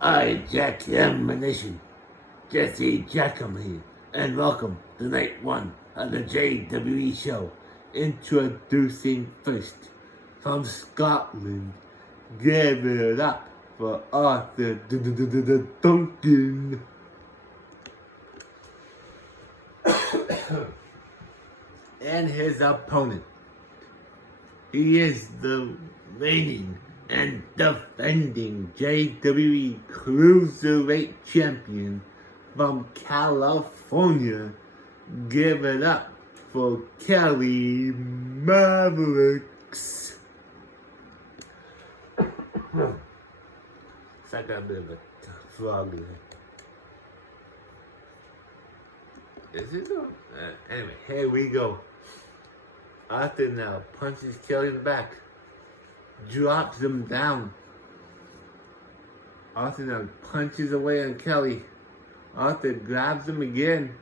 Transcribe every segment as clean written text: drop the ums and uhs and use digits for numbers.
I, Jackhammer Nation, Jesse Jackhammer here, and welcome to night one of the JWE show. Introducing first, from Scotland, give it up for Arthur Duncan. And his opponent. He is the reigning and defending JWE Cruiserweight Champion from California. Give it up for Kelly Mavericks. It's like a bit of a frog here. Is it though? Anyway, here we go. Arthur now punches Kelly in the back. Drops him down. Arthur now punches away on Kelly. Arthur grabs him again.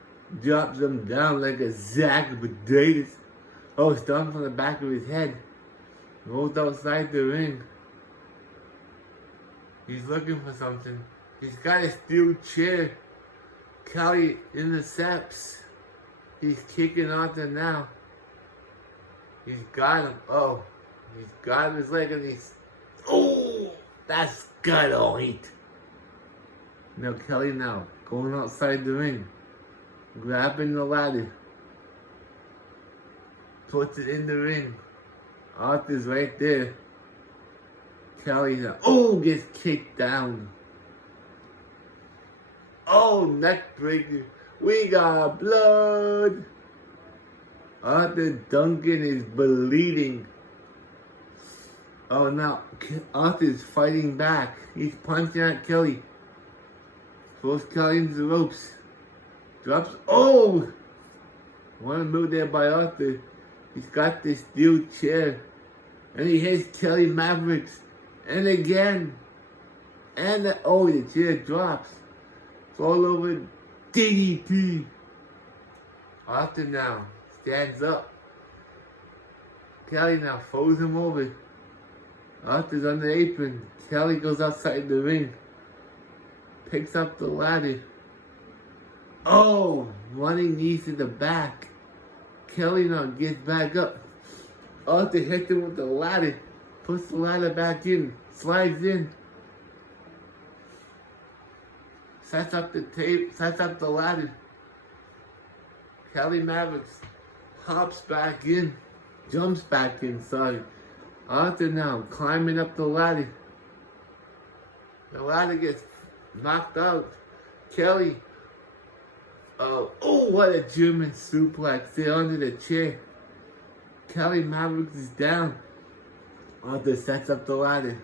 Drops him down like a sack of potatoes. Oh, stomps on the back of his head. Goes outside the ring. He's looking for something. He's got a steel chair. Kelly intercepts. He's kicking Arthur now. He's got him. Oh, he's got his leg and he's... Oh, that's got all heat. Now Kelly now going outside the ring. Grabbing the ladder. Puts it in the ring. Arthur's right there. Kelly now... Oh, gets kicked down. Oh, neck breaker. We got blood. Arthur Duncan is bleeding. Oh, now Arthur's fighting back. He's punching at Kelly. Throws Kelly into the ropes. Drops. Oh! One move there by Arthur. He's got this steel chair. And he hits Kelly Mavericks. And again. And the chair drops. Fall over DDT. Arthur now stands up. Kelly now throws him over. Arthur's on the apron. Kelly goes outside the ring. Picks up the ladder. Oh, running knees to the back. Kelly now gets back up. Arthur hits him with the ladder. Puts the ladder back in. Slides in. Sets up the tape, sets up the ladder. Kelly Mavericks hops back in, jumps back in, sorry. Arthur now climbing up the ladder. The ladder gets knocked out. Kelly, what a German suplex there under the chair. Kelly Mavericks is down. Arthur sets up the ladder.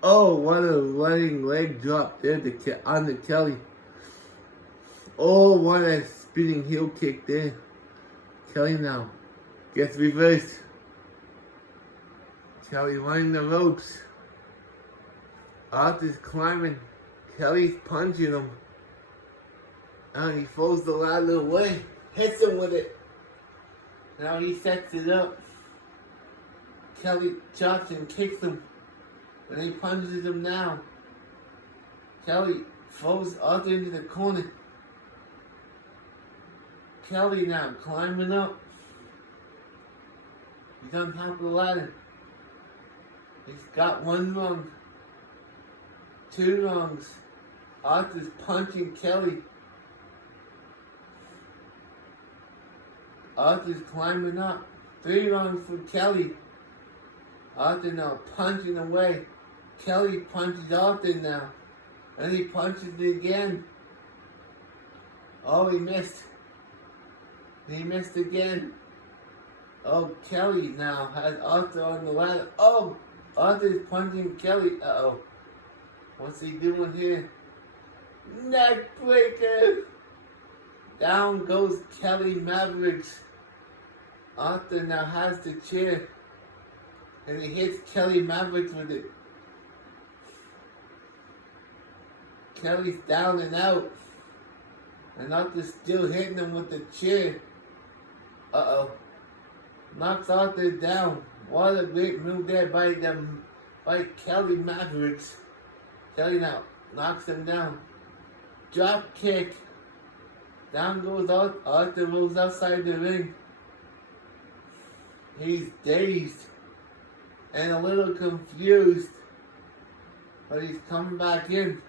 Oh, what a running leg drop there on the Kelly. Oh, what a spinning heel kick there. Kelly now gets reversed. Kelly running the ropes. Arthur's climbing. Kelly's punching him. And he throws the ladder away. Hits him with it. Now he sets it up. Kelly chops and kicks him. And he punches him now. Kelly throws Arthur into the corner. Kelly now climbing up. He's on top of the ladder. He's got one rung. Two rungs. Arthur's punching Kelly. Arthur's climbing up. 3 rungs for Kelly. Arthur now punching away. Kelly punches Arthur now. And he punches it again. Oh, he missed. He missed again. Oh, Kelly now has Arthur on the ladder. Oh, Arthur's punching Kelly. Uh-oh. What's he doing here? Neck breaker. Down goes Kelly Mavericks. Arthur now has the chair. And he hits Kelly Mavericks with it. Kelly's down and out. And Arthur's still hitting him with the chair. Uh-oh. Knocks Arthur down. What a great move there by Kelly Mavericks. Kelly now knocks him down. Drop kick. Down goes out. Arthur rolls outside the ring. He's dazed and a little confused, but he's coming back in.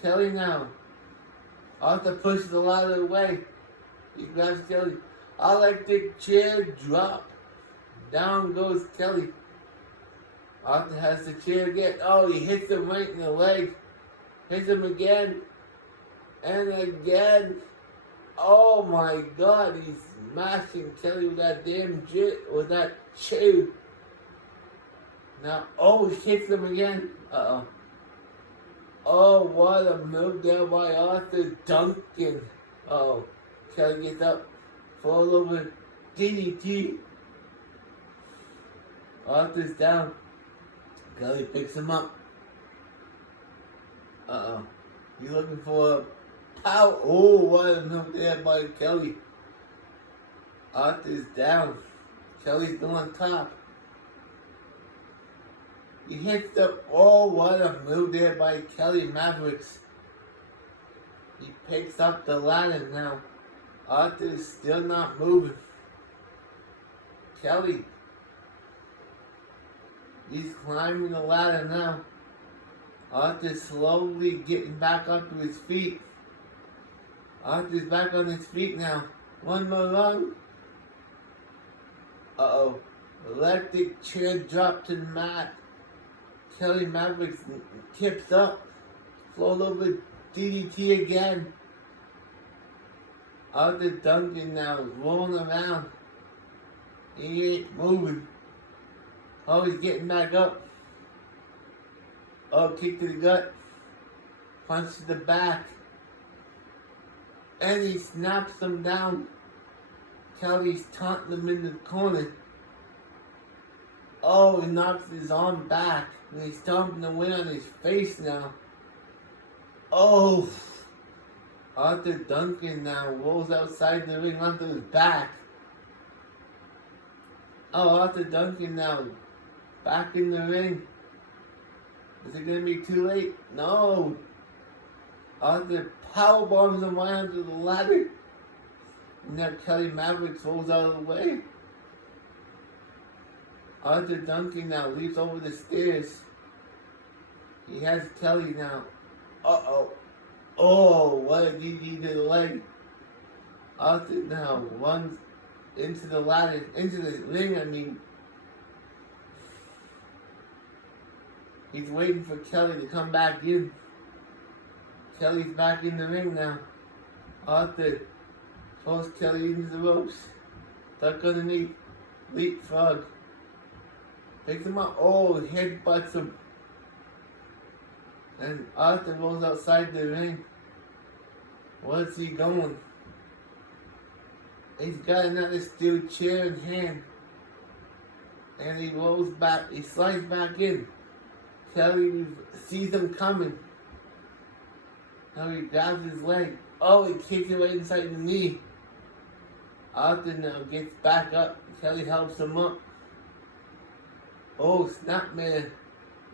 Kelly now. Arthur pushes the ladder away. He grabs Kelly. Electric chair drop. Down goes Kelly. Arthur has the chair again. Oh, he hits him right in the leg. Hits him again. And again. Oh my God, he's smashing Kelly with that damn with that chair. Now, oh, he hits him again. Uh-oh. Oh, what a move there by Arthur Duncan. Oh, Kelly gets up, falls over, DDT. Arthur's down. Kelly picks him up. Uh-oh. He's looking for a power. Oh, what a move there by Kelly. Arthur's down. Kelly's still on top. He hits the, oh, what a move there by Kelly Mavericks. He picks up the ladder now. Arthur's still not moving. Kelly, he's climbing the ladder now. Arthur's slowly getting back up to his feet. Arthur's back on his feet now. One more run. Uh-oh. Electric chair dropped to the mat. Kelly Mavericks tips up. Float over DDT again. Arthur Duncan now is rolling around. He ain't moving. Oh, he's getting back up. Oh, kick to the gut. Punch to the back. And he snaps him down. Kelly's taunting him in the corner. Oh, he knocks his arm back. And he's stomping away on his face now. Oh! Arthur Duncan now rolls outside the ring onto his back. Oh, Arthur Duncan now back in the ring. Is it going to be too late? No! Arthur powerbombs him right onto the ladder. And now Kelly Mavericks rolls out of the way. Arthur Duncan now leaps over the stairs. He has Kelly now. Uh-oh. Oh, what a DD to the leg. Arthur now runs into the ladder, into the ring, I mean. He's waiting for Kelly to come back in. Kelly's back in the ring now. Arthur throws Kelly into the ropes. Duck underneath. Leapfrog. Picks him up. Oh, headbutts him. And Arthur rolls outside the ring. Where's he going? He's got another steel chair in hand. And he rolls back. He slides back in. Kelly sees him coming. Now he grabs his leg. Oh, he kicks it right inside the knee. Arthur now gets back up. Kelly helps him up. Oh, Snapman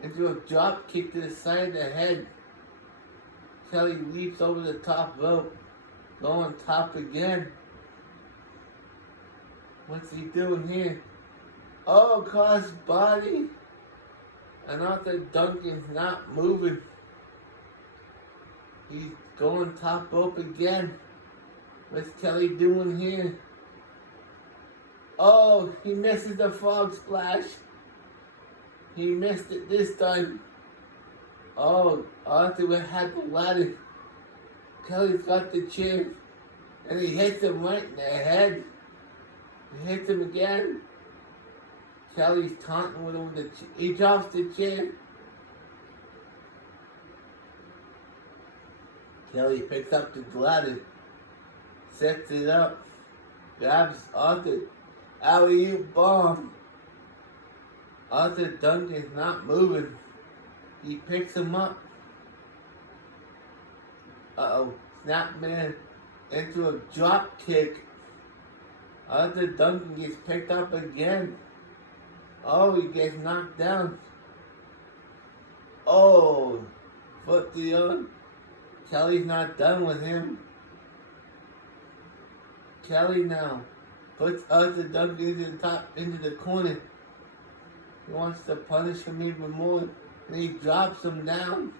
into a drop kick to the side of the head. Kelly leaps over the top rope. Go on top again. What's he doing here? Oh, cross body. And Arthur Duncan's not moving. He's going top rope again. What's Kelly doing here? Oh, he misses the frog splash. He missed it this time. Oh, Arthur had the ladder. Kelly's got the chair. And he hits him right in the head. He hits him again. Kelly's taunting with him. He drops the chair. Kelly picks up the ladder. Sets it up. Grabs Arthur. Alley-oop bomb. Arthur Duncan's not moving. He picks him up. Uh-oh. Snapman into a drop kick. Arthur Duncan gets picked up again. Oh, he gets knocked down. Oh, foot to the other. Kelly's not done with him. Kelly now puts Arthur Duncan into the corner. He wants to punish him even more. And he drops him down.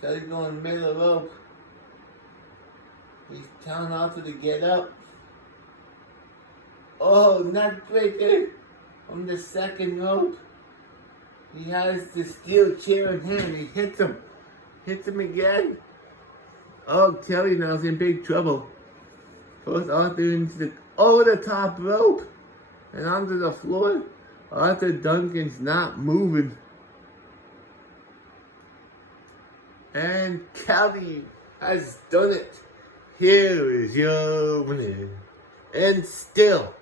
Kelly's going middle of the rope. He's telling Arthur to get up. Oh, neck breaker from the second rope. He has the steel chair in hand. He hits him. Hits him again. Oh, Kelly now's in big trouble. Throws Arthur into the over the top rope and onto the floor. Arthur Duncan's not moving. And Kelly has done it. Here is your winner. And still,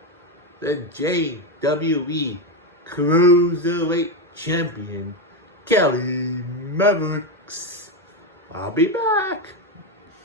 the JWE Cruiserweight Champion, Kelly Mavericks. I'll be back.